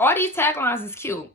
All these taglines is cute.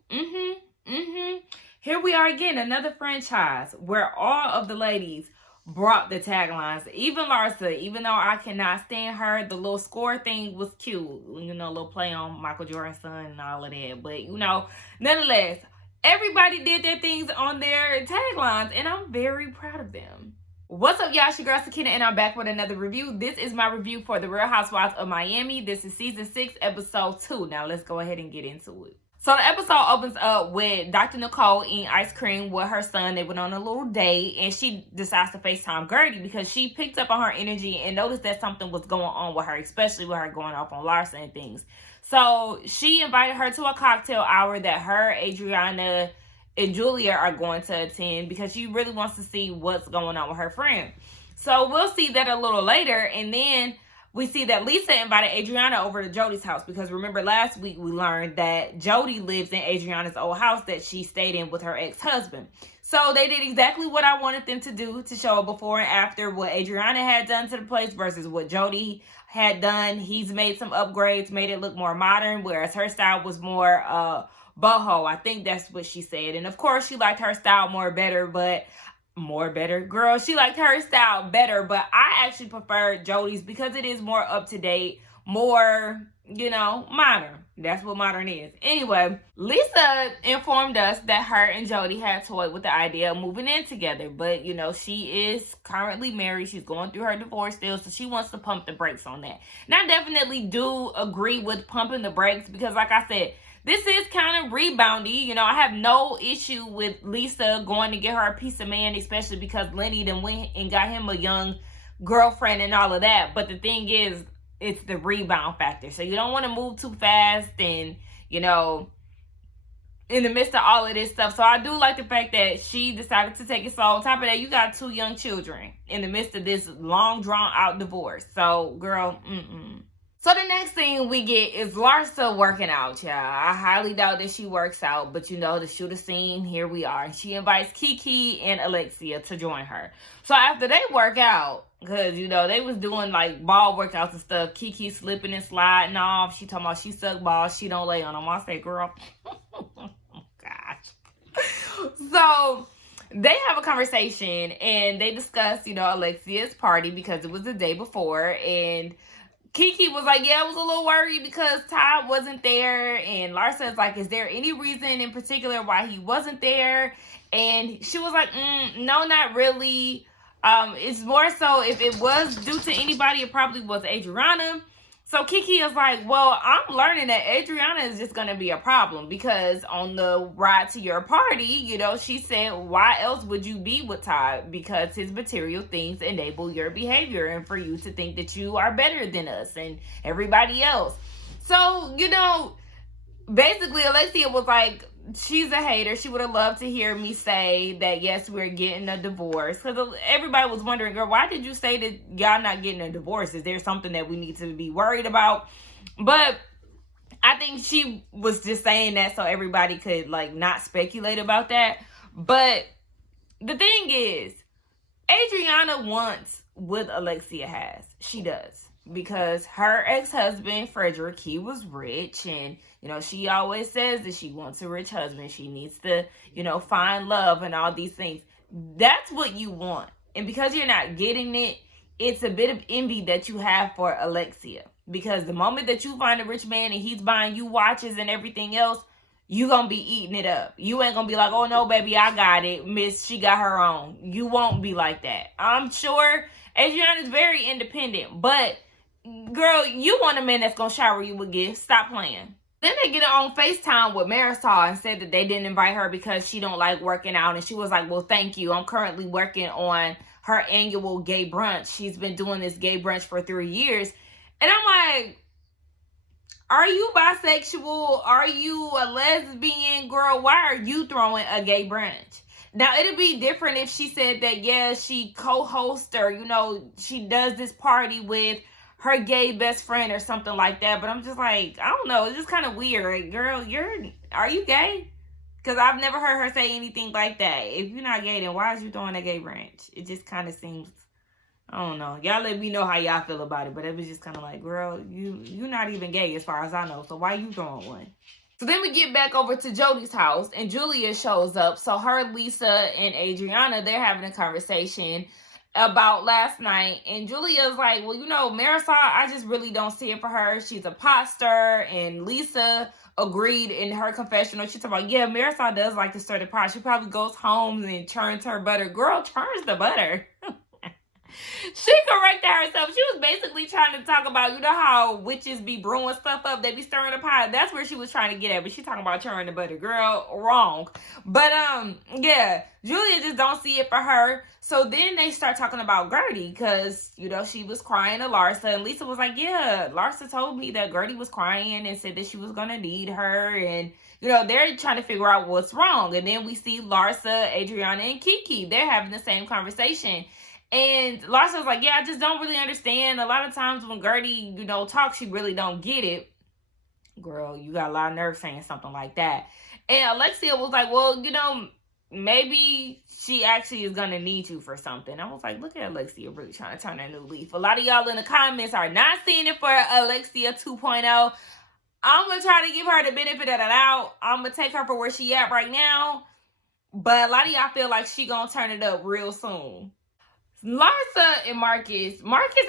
Here we are again, another franchise where all of the ladies brought the taglines. Even Larsa, even though I cannot stand her, the little score thing was cute. You know, a little play on Michael Jordan's son and all of that. But, you know, nonetheless, everybody did their things on their taglines, and I'm very proud of them. What's up, y'all? It's your girl Sakina, and I'm back with another review. This is my review for The Real Housewives of Miami. This is season 6, episode 2. Now let's go ahead and get into it. So the episode opens up with Dr. Nicole eating ice cream with her son. They went on a little date, and she decides to FaceTime Gertie because she picked up on her energy and noticed that something was going on with her, especially with her going off on Larsa and things. So she invited her to a cocktail hour that her, Adriana, and Julia are going to attend because she really wants to see what's going on with her friend. So we'll see that a little later, and then we see that Lisa invited Adriana over to Jody's house because remember last week we learned that Jody lives in Adriana's old house that she stayed in with her ex-husband. So they did exactly what I wanted them to do, to show a before and after what Adriana had done to the place versus what Jody had done. He's made some upgrades, made it look more modern, whereas her style was more boho. I think that's what she said. And of course she liked her style girl, she liked her style better, but I actually preferred Jody's because it is more up to date, more, you know, modern. That's what modern is. Anyway, Lisa informed us that her and Jody had toyed with the idea of moving in together, but you know, she is currently married. She's going through her divorce still, so she wants to pump the brakes on that. And I definitely do agree with pumping the brakes because, like I said, this is kind of reboundy. You know, I have no issue with Lisa going to get her a piece of man, especially because Lenny then went and got him a young girlfriend and all of that. But the thing is, it's the rebound factor. So you don't want to move too fast and, you know, in the midst of all of this stuff. So I do like the fact that she decided to take it slow. On top of that, you got 2 young children in the midst of this long drawn out divorce. So, girl, So the next thing we get is Larsa working out, y'all. I highly doubt that she works out, but you know, to shoot a scene, here we are. She invites Kiki and Alexia to join her. So after they work out, because, you know, they was doing like ball workouts and stuff, Kiki slipping and sliding off. She talking about she suck balls, she don't lay on them. I say, girl, gosh. So they have a conversation and they discuss, you know, Alexia's party because it was the day before, and Kiki was like, yeah, I was a little worried because Todd wasn't there. And Larsa is like, is there any reason in particular why he wasn't there? And she was like, no, not really. It's more so if it was due to anybody, it probably was Adriana. So Kiki is like, well, I'm learning that Adriana is just going to be a problem because on the ride to your party, you know, she said, why else would you be with Todd? Because his material things enable your behavior and for you to think that you are better than us and everybody else. So, you know, basically Alexia was like, she's a hater. She would have loved to hear me say that, yes, we're getting a divorce. Because everybody was wondering, girl, why did you say that y'all not getting a divorce? Is there something that we need to be worried about? But I think she was just saying that so everybody could, like, not speculate about that. But the thing is, Adriana wants what Alexia has. She does. Because her ex-husband, Frederick, he was rich, and, you know, she always says that she wants a rich husband. She needs to, you know, find love and all these things. That's what you want. And because you're not getting it, it's a bit of envy that you have for Alexia. Because the moment that you find a rich man and he's buying you watches and everything else, you gonna be eating it up. You ain't gonna be like, oh, no, baby, I got it. Miss, she got her own. You won't be like that. I'm sure Adriana's very independent, but girl, you want a man that's gonna shower you with gifts. Stop playing. Then they get on FaceTime with Marisol and said that they didn't invite her because she don't like working out. And she was like, well, thank you. I'm currently working on her annual gay brunch. She's been doing this gay brunch for 3 years. And I'm like, are you bisexual? Are you a lesbian? Girl, why are you throwing a gay brunch? Now, it'd be different if she said that, yeah, she co-hosts or, you know, she does this party with her gay best friend or something like that. But I'm just like, I don't know. It's just kind of weird. Like, girl, are you gay? Because I've never heard her say anything like that. If you're not gay, then why is you throwing a gay brunch? It just kind of seems, I don't know. Y'all let me know how y'all feel about it. But it was just kind of like, girl, you're not even gay as far as I know. So why you throwing one? So then we get back over to Jody's house, and Julia shows up. So her, Lisa, and Adriana, they're having a conversation about last night. And Julia's like, well, Marisol, I just really don't see it for her. She's a pot stir. And Lisa agreed in her confessional. She talked about, yeah, Marisol does like to stir the pot. She probably goes home and churns her butter. Girl, churns the butter. She corrected herself. She was basically trying to talk about, how witches be brewing stuff up. They be stirring the pot. That's where she was trying to get at. But she talking about churning the butter. Girl, wrong. But, yeah, Julia just don't see it for her. So then they start talking about Gertie because, she was crying to Larsa. And Lisa was like, yeah, Larsa told me that Gertie was crying and said that she was going to need her. And, they're trying to figure out what's wrong. And then we see Larsa, Adriana, and Kiki. They're having the same conversation. And Larsa was like, yeah, I just don't really understand. A lot of times when Gertie, talks, she really don't get it. Girl, you got a lot of nerve saying something like that. And Alexia was like, well, maybe she actually is going to need you for something. I was like, look at Alexia really trying to turn a new leaf. A lot of y'all in the comments are not seeing it for Alexia 2.0. I'm going to try to give her the benefit of the doubt. I'm going to take her for where she at right now. But a lot of y'all feel like she going to turn it up real soon. Larsa and Marcus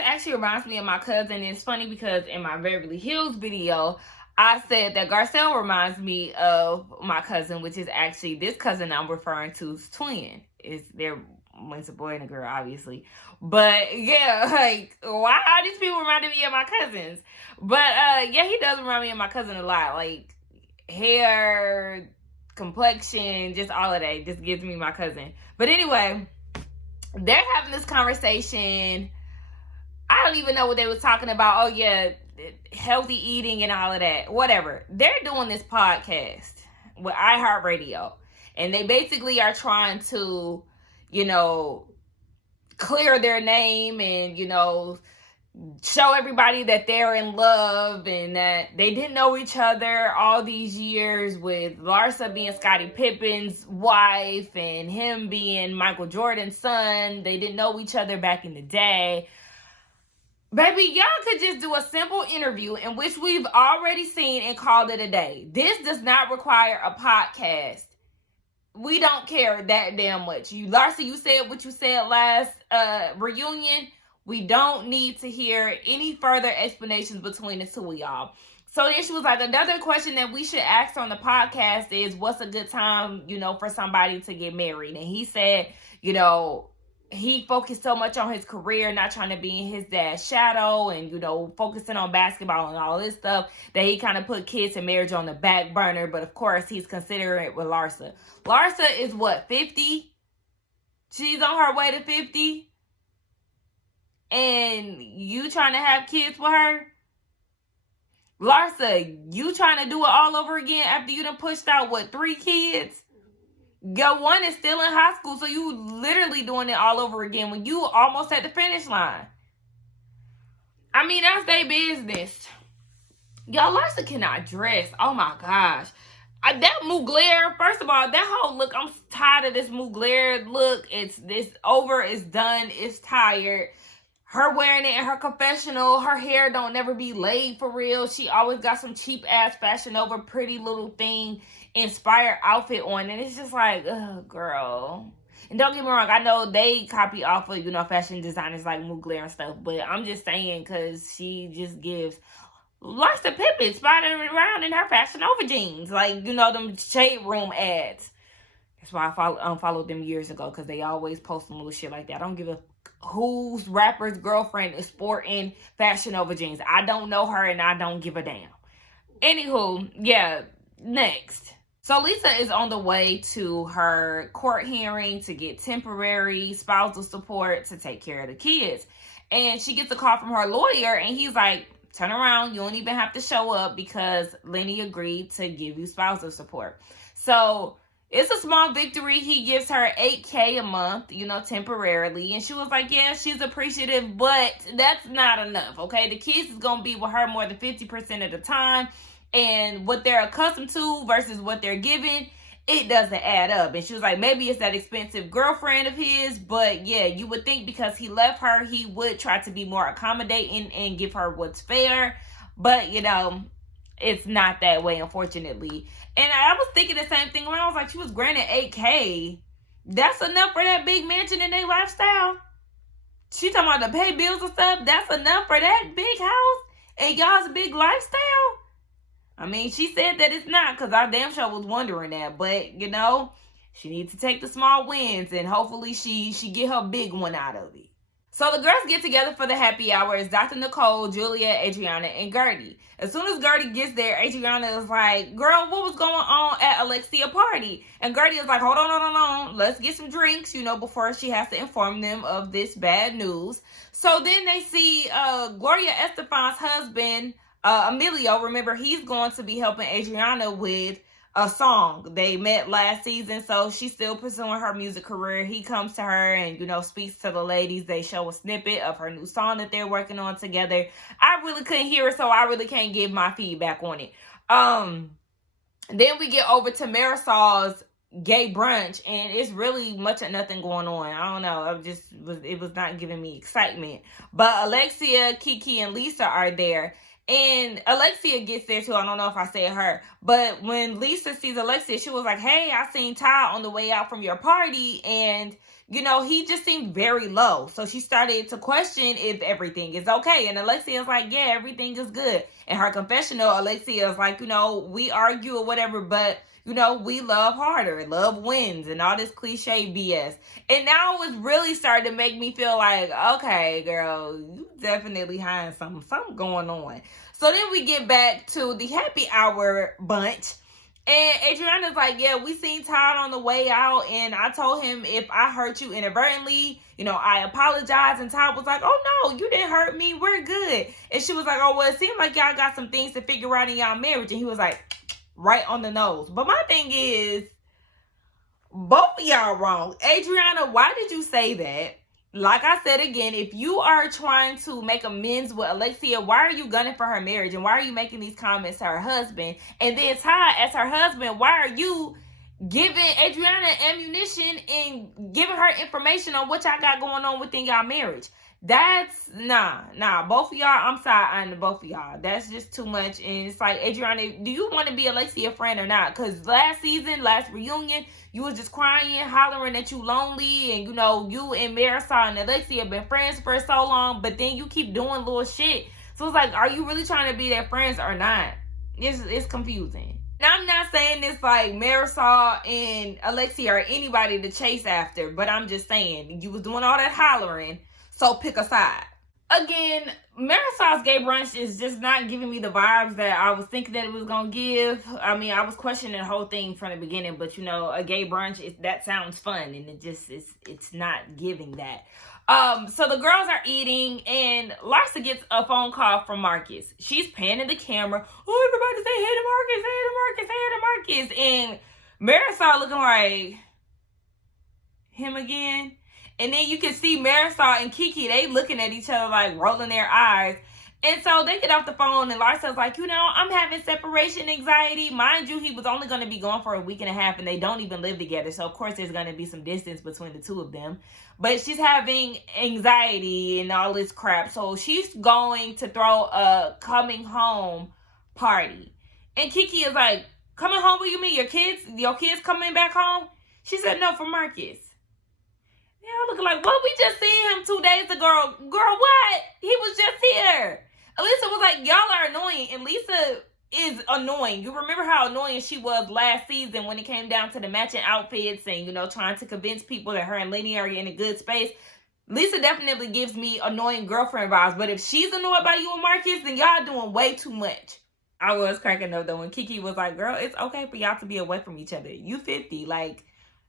actually reminds me of my cousin. It's funny because in my Beverly Hills video, I said that Garcelle reminds me of my cousin, which is actually this cousin I'm referring to's twin. One's a boy and a girl, obviously. But yeah, like, why are these people reminding me of my cousins? But yeah, he does remind me of my cousin a lot. Like, hair, complexion, just all of that just gives me my cousin. But anyway, they're having this conversation. I don't even know what they were talking about. Oh, yeah, healthy eating and all of that. Whatever. They're doing this podcast with iHeartRadio. And they basically are trying to, clear their name and, show everybody that they're in love and that they didn't know each other all these years, with Larsa being Scottie Pippen's wife and him being Michael Jordan's son. They didn't know each other back in the day. Baby, y'all could just do a simple interview in which we've already seen and called it a day. This does not require a podcast. We don't care that damn much. Larsa, you said what you said last reunion. We don't need to hear any further explanations between the two of y'all. So then she was like, another question that we should ask on the podcast is, what's a good time, for somebody to get married? And he said, he focused so much on his career, not trying to be in his dad's shadow and, focusing on basketball and all this stuff, that he kind of put kids and marriage on the back burner. But of course, he's considering it with Larsa. Larsa is what, 50? She's on her way to 50? And you trying to have kids with her? Larsa, you trying to do it all over again after you done pushed out, 3 kids? Your one is still in high school, so you literally doing it all over again when you almost at the finish line. I mean, that's their business. Y'all, Larsa cannot dress. Oh my gosh. That Mugler, first of all, that whole look, I'm tired of this Mugler look. It's over, it's done, it's tired. Her wearing it in her confessional, her hair don't never be laid for real. She always got some cheap ass Fashion Nova pretty little thing inspired outfit on. And it's just like, ugh, girl. And don't get me wrong, I know they copy off of, fashion designers like Mugler and stuff. But I'm just saying, because she just gives Larsa Pippen spotted around in her Fashion Nova jeans. Like, them Shade Room ads. That's why I unfollowed them years ago, because they always post some little shit like that. I don't give a whose rapper's girlfriend is sporting Fashion Nova jeans. I don't know her and I don't give a damn. Anywho, yeah, next. So Lisa is on the way to her court hearing to get temporary spousal support to take care of the kids. And she gets a call from her lawyer and he's like, turn around, you don't even have to show up because Lenny agreed to give you spousal support. So it's a small victory. He gives her $8,000 a month, temporarily. And she was like, yeah, she's appreciative, but that's not enough, okay? The kids is going to be with her more than 50% of the time. And what they're accustomed to versus what they're giving, it doesn't add up. And she was like, maybe it's that expensive girlfriend of his, but yeah, you would think because he left her, he would try to be more accommodating and give her what's fair. But, it's not that way, unfortunately. And I was thinking the same thing when I was like, she was granted $8K. That's enough for that big mansion in their lifestyle. She talking about to pay bills and stuff. That's enough for that big house and y'all's big lifestyle. I mean, she said that it's not, because I damn sure was wondering that. But, you know, she needs to take the small wins, and hopefully she get her big one out of it. So the girls get together for the happy hour. It's Dr. Nicole, Julia, Adriana, and Gertie. As soon as Gertie gets there, Adriana is like, girl, what was going on at Alexia's party? And Gertie is like, hold on. Let's get some drinks, before she has to inform them of this bad news. So then they see Gloria Estefan's husband, Emilio. Remember, he's going to be helping Adriana with a song. They met last season, so she's still pursuing her music career. He comes to her and, speaks to the ladies. They show a snippet of her new song that they're working on together. I really couldn't hear it, so I really can't give my feedback on it. Then we get over to Marisol's gay brunch, and it's really much of nothing going on. I don't know. It was not giving me excitement. But Alexia, Kiki, and Lisa are there. And Alexia gets there too. I don't know if I said her. But when Lisa sees Alexia, she was like, hey, I seen Ty on the way out from your party. And, he just seemed very low. So she started to question if everything is okay. And Alexia is like, yeah, everything is good. In her confessional, Alexia is like, we argue or whatever, but we love harder, love wins, and all this cliche BS. And now it was really starting to make me feel like, okay, girl, you definitely hiding something going on. So then we get back to the happy hour bunch. And Adriana's like, yeah, we seen Todd on the way out, and I told him if I hurt you inadvertently, I apologize. And Todd was like, oh, no, you didn't hurt me. We're good. And she was like, oh, well, it seemed like y'all got some things to figure out in y'all marriage. And he was like, right on the nose. But my thing is, both of y'all wrong. Adriana, why did you say that? Like I said again, if you are trying to make amends with Alexia, why are you gunning for her marriage? And why are you making these comments to her husband? And then Ty, as her husband, why are you giving Adriana ammunition and giving her information on what y'all got going on within y'all marriage? That's nah. Both of y'all, I'm side-eyeing to both of y'all. That's just too much. And it's like, Adriana, do you want to be Alexia friend or not? Because last reunion, you was just crying, hollering that you lonely. And, you and Marisol and Alexia have been friends for so long. But then you keep doing little shit. So it's like, are you really trying to be their friends or not? It's confusing. And I'm not saying this like Marisol and Alexia are anybody to chase after. But I'm just saying, you was doing all that hollering. So pick a side. Again, Marisol's gay brunch is just not giving me the vibes that I was thinking that it was going to give. I mean, I was questioning the whole thing from the beginning. But, a gay brunch, that sounds fun. And it's not giving that. So the girls are eating. And Larsa gets a phone call from Marcus. She's panning the camera. Oh, everybody say hey to Marcus, hey to Marcus, hey to Marcus. And Marisol looking like, him again? And then you can see Marisol and Kiki, they looking at each other like rolling their eyes. And so they get off the phone and Larsa's like, I'm having separation anxiety. Mind you, he was only going to be gone for a week and a half and they don't even live together. So, of course, there's going to be some distance between the two of them. But she's having anxiety and all this crap. So she's going to throw a coming home party. And Kiki is like, coming home, what do you mean? Your kids coming back home? She said, no, for Marcus. Yeah, looking like, what? We just seen him 2 days ago. Girl, what? He was just here. Lisa was like, y'all are annoying. And Lisa is annoying. You remember how annoying she was last season when it came down to the matching outfits and, trying to convince people that her and Lenny are in a good space. Lisa definitely gives me annoying girlfriend vibes. But if she's annoyed by you and Marcus, then y'all doing way too much. I was cracking up though when Kiki was like, girl, it's okay for y'all to be away from each other. You 50, like...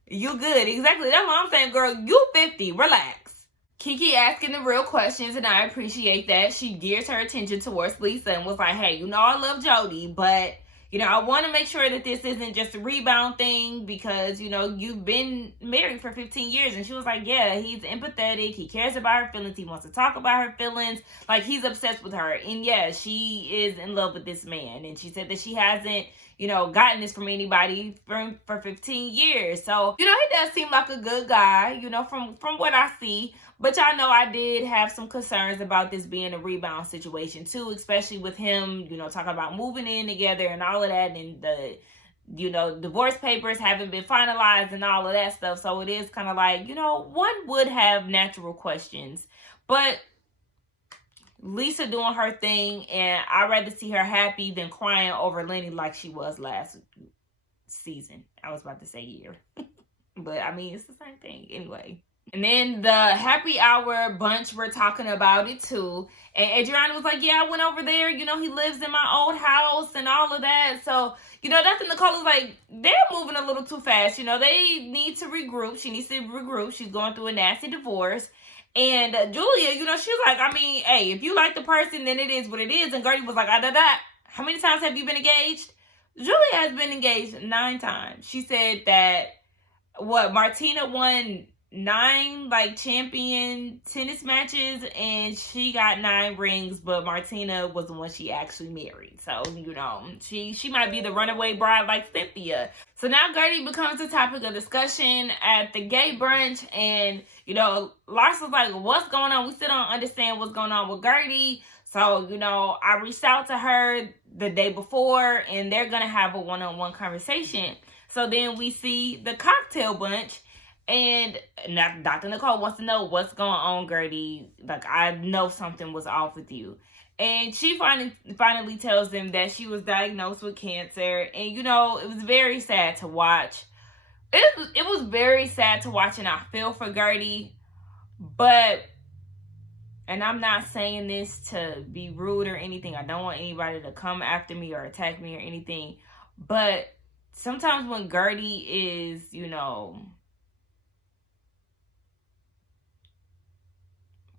You good. Exactly. That's what I'm saying, girl. You 50. Relax. Kiki asking the real questions, and I appreciate that. She gears her attention towards Lisa and was like, hey, I love Jody, but, I want to make sure that this isn't just a rebound thing because, you've been married for 15 years. And she was like, yeah, he's empathetic. He cares about her feelings. He wants to talk about her feelings. Like, he's obsessed with her. And, yeah, she is in love with this man. And she said that she hasn't, gotten this from anybody for 15 years. So, he does seem like a good guy, from what I see. But y'all know I did have some concerns about this being a rebound situation too, especially with him, talking about moving in together and all of that, and the divorce papers haven't been finalized and all of that stuff. So it is kind of like, one would have natural questions. But Lisa doing her thing, and I'd rather see her happy than crying over Lenny like she was last season. I was about to say year. But I mean, it's the same thing anyway. And then the happy hour bunch were talking about it too. And Adriana was like, yeah, I went over there. He lives in my old house and all of that. So, that's when Nicole was like, they're moving a little too fast. They need to regroup. She needs to regroup. She's going through a nasty divorce. And Julia, she was like, I mean, hey, if you like the person, then it is what it is. And Gertie was like, how many times have you been engaged? Julia has been engaged 9 times. She said that, Martina won 9 champion tennis matches, and she got 9 rings, but Martina was the one she actually married. So, she might be the runaway bride like Cynthia. So now Gertie becomes the topic of discussion at the gay brunch, and Larson's like, what's going on? We still don't understand what's going on with Gertie. So, I reached out to her the day before, and they're gonna have a one-on-one conversation. So then we see the cocktail bunch. And now Dr. Nicole wants to know what's going on, Gertie. Like, I know something was off with you. And she finally tells them that she was diagnosed with cancer. And, it was very sad to watch. It was very sad to watch, and I feel for Gertie. But, and I'm not saying this to be rude or anything. I don't want anybody to come after me or attack me or anything. But sometimes when Gertie is,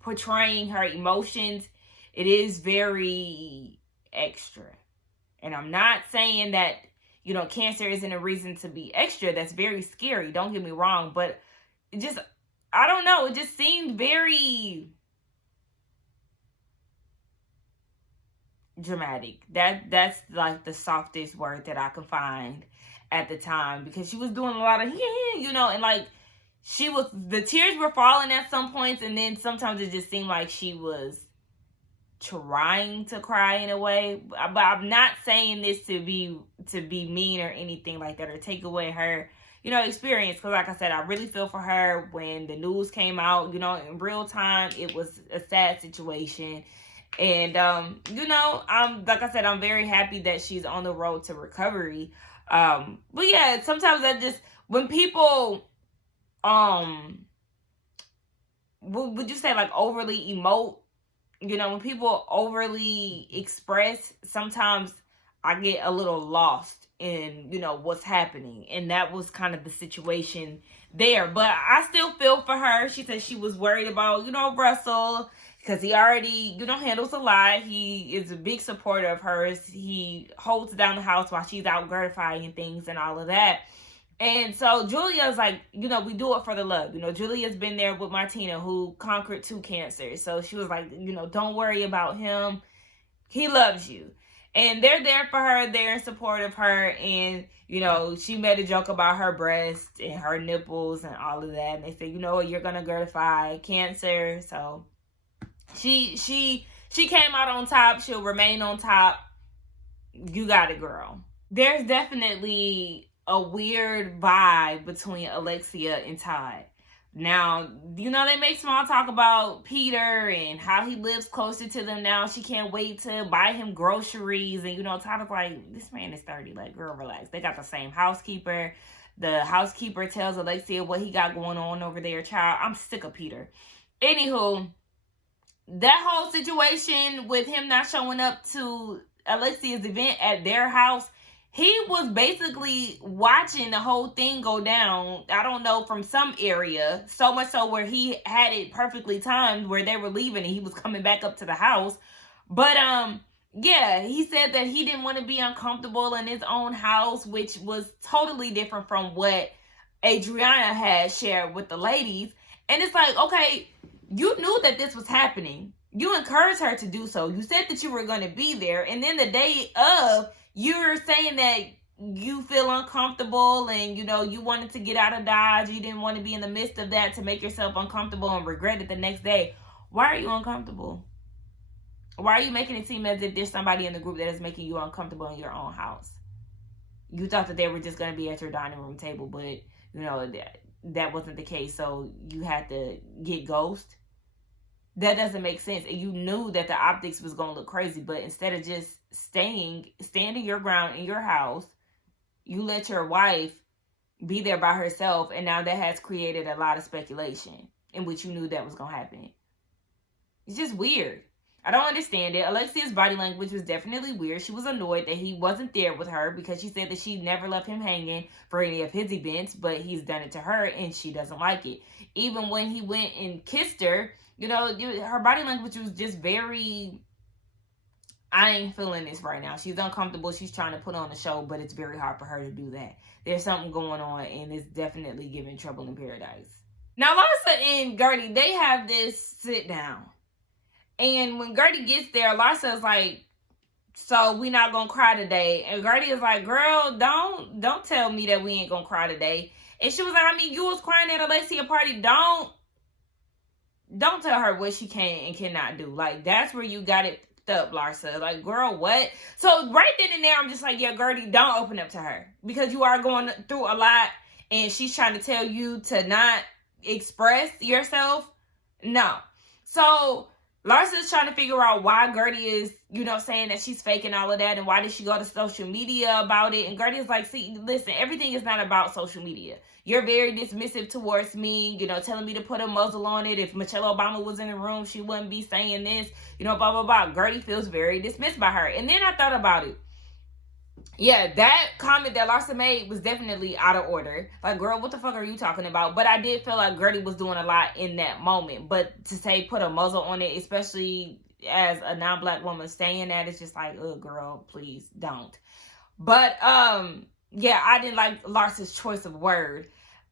portraying her emotions, it is very extra. And I'm not saying that, cancer isn't a reason to be extra. That's very scary. Don't get me wrong. But it just, I don't know. It just seemed very dramatic. That's like the softest word that I can find at the time, because she was doing a lot of, and like, the tears were falling at some points, and then sometimes it just seemed like she was trying to cry in a way. But I'm not saying this to be mean or anything like that, or take away her, experience. Because like I said, I really feel for her when the news came out, in real time. It was a sad situation. And, like I said, I'm very happy that she's on the road to recovery. But yeah, sometimes when people, would you say like overly emote, when people overly express, sometimes I get a little lost in, what's happening. And that was kind of the situation there. But I still feel for her. She said she was worried about, Russell, because he already, handles a lot. He is a big supporter of hers. He holds down the house while she's out gratifying things and all of that. And so Julia's like, we do it for the love. Julia's been there with Martina, who conquered 2 cancers. So she was like, don't worry about him. He loves you. And they're there for her. They're in support of her. And, she made a joke about her breast and her nipples and all of that. And they said, you're going to gratify cancer. So she came out on top. She'll remain on top. You got it, girl. There's definitely a weird vibe between Alexia and Todd. Now, they make small talk about Peter and how he lives closer to them now. She can't wait to buy him groceries. And, Todd is like, this man is 30. Like, girl, relax. They got the same housekeeper. The housekeeper tells Alexia what he got going on over there. Child, I'm sick of Peter. Anywho, that whole situation with him not showing up to Alexia's event at their house, he was basically watching the whole thing go down. I don't know, from some area. So much so where he had it perfectly timed where they were leaving and he was coming back up to the house. But, yeah, he said that he didn't want to be uncomfortable in his own house, which was totally different from what Adriana had shared with the ladies. And it's like, okay, you knew that this was happening. You encouraged her to do so. You said that you were going to be there. And then the day of, you're saying that you feel uncomfortable and, you wanted to get out of Dodge. You didn't want to be in the midst of that to make yourself uncomfortable and regret it the next day. Why are you uncomfortable? Why are you making it seem as if there's somebody in the group that is making you uncomfortable in your own house? You thought that they were just going to be at your dining room table, but, that wasn't the case. So you had to get ghost. That doesn't make sense. And you knew that the optics was going to look crazy, but instead of just standing your ground in your house, you let your wife be there by herself, and now that has created a lot of speculation in which you knew that was going to happen. It's just weird. I don't understand it. Alexia's body language was definitely weird. She was annoyed that he wasn't there with her because she said that she never left him hanging for any of his events, but he's done it to her and she doesn't like it. Even when he went and kissed her, her body language was just very, I ain't feeling this right now. She's uncomfortable. She's trying to put on a show, but it's very hard for her to do that. There's something going on, and it's definitely giving trouble in paradise. Now, Larsa and Gertie, they have this sit down. And when Gertie gets there, Larsa is like, so we not gonna cry today. And Gertie is like, girl, don't tell me that we ain't gonna cry today. And she was like, you was crying at Alexia party. Don't tell her what she can and cannot do. Like, that's where you got it up, Larsa. Like, girl, what? So right then and there, I'm just like, yeah, Gertie, don't open up to her. Because you are going through a lot and she's trying to tell you to not express yourself. No. So Larsa's trying to figure out why Gertie is, saying that she's faking all of that, and why did she go to social media about it. And Gertie is like, see, listen, everything is not about social media. You're very dismissive towards me, telling me to put a muzzle on it. If Michelle Obama was in the room, she wouldn't be saying this, blah, blah, blah. Gertie feels very dismissed by her. And then I thought about it. Yeah, that comment that Larsa made was definitely out of order. Like, girl, what the fuck are you talking about? But I did feel like Gertie was doing a lot in that moment. But to say put a muzzle on it, especially as a non-black woman saying that, it's just like, oh, girl, please don't. But, yeah, I didn't like Larsa's choice of word.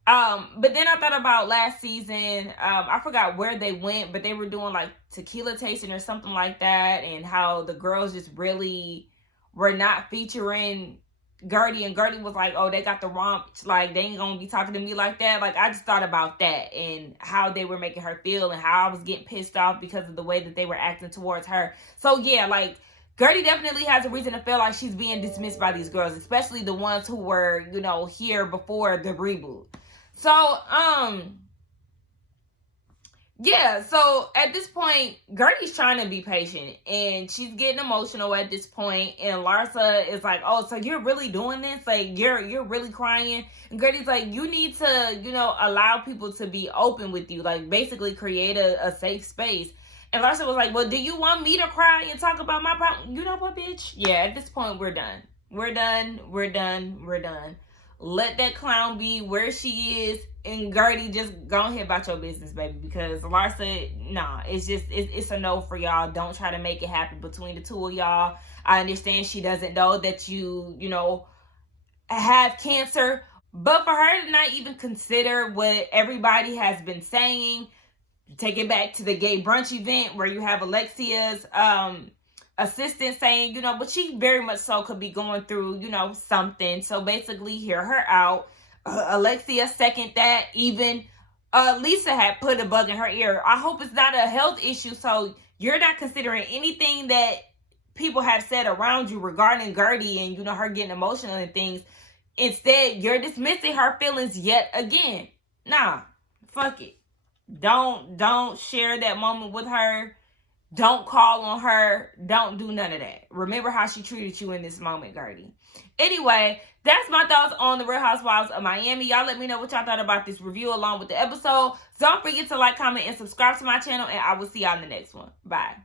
But then I thought about last season. I forgot where they went, but they were doing like tequila tasting or something like that. And how the girls just really were not featuring Gertie, and Gertie was like, oh, they got the RHOM, like, they ain't gonna be talking to me like that. Like, I just thought about that and how they were making her feel and how I was getting pissed off because of the way that they were acting towards her. So, yeah, like, Gertie definitely has a reason to feel like she's being dismissed by these girls, especially the ones who were, here before the reboot. So, yeah, so at this point, Gertie's trying to be patient, and she's getting emotional at this point, and Larsa is like, oh, so you're really doing this? Like, you're really crying? And Gertie's like, you need to, allow people to be open with you, like, basically create a safe space. And Larsa was like, well, do you want me to cry and talk about my problem? You know what, bitch? Yeah, at this point, we're done. We're done. Let that clown be where she is, and Gertie, just go ahead about your business, baby. Because Larsa, nah, it's a no for y'all. Don't try to make it happen between the two of y'all. I understand she doesn't know that you have cancer, but for her to not even consider what everybody has been saying, take it back to the gay brunch event where you have Alexia's assistant saying, but she very much so could be going through, something. So basically, hear her out. Alexia second that. Even Lisa had put a bug in her ear. I hope it's not a health issue. So you're not considering anything that people have said around you regarding Gertie and, her getting emotional and things. Instead, you're dismissing her feelings yet again. Nah, fuck it. Don't share that moment with her. Don't call on her. Don't do none of that. Remember how she treated you in this moment, Gertie. Anyway, that's my thoughts on the Real Housewives of Miami. Y'all let me know what y'all thought about this review along with the episode. Don't forget to like, comment, and subscribe to my channel, and I will see y'all in the next one. Bye.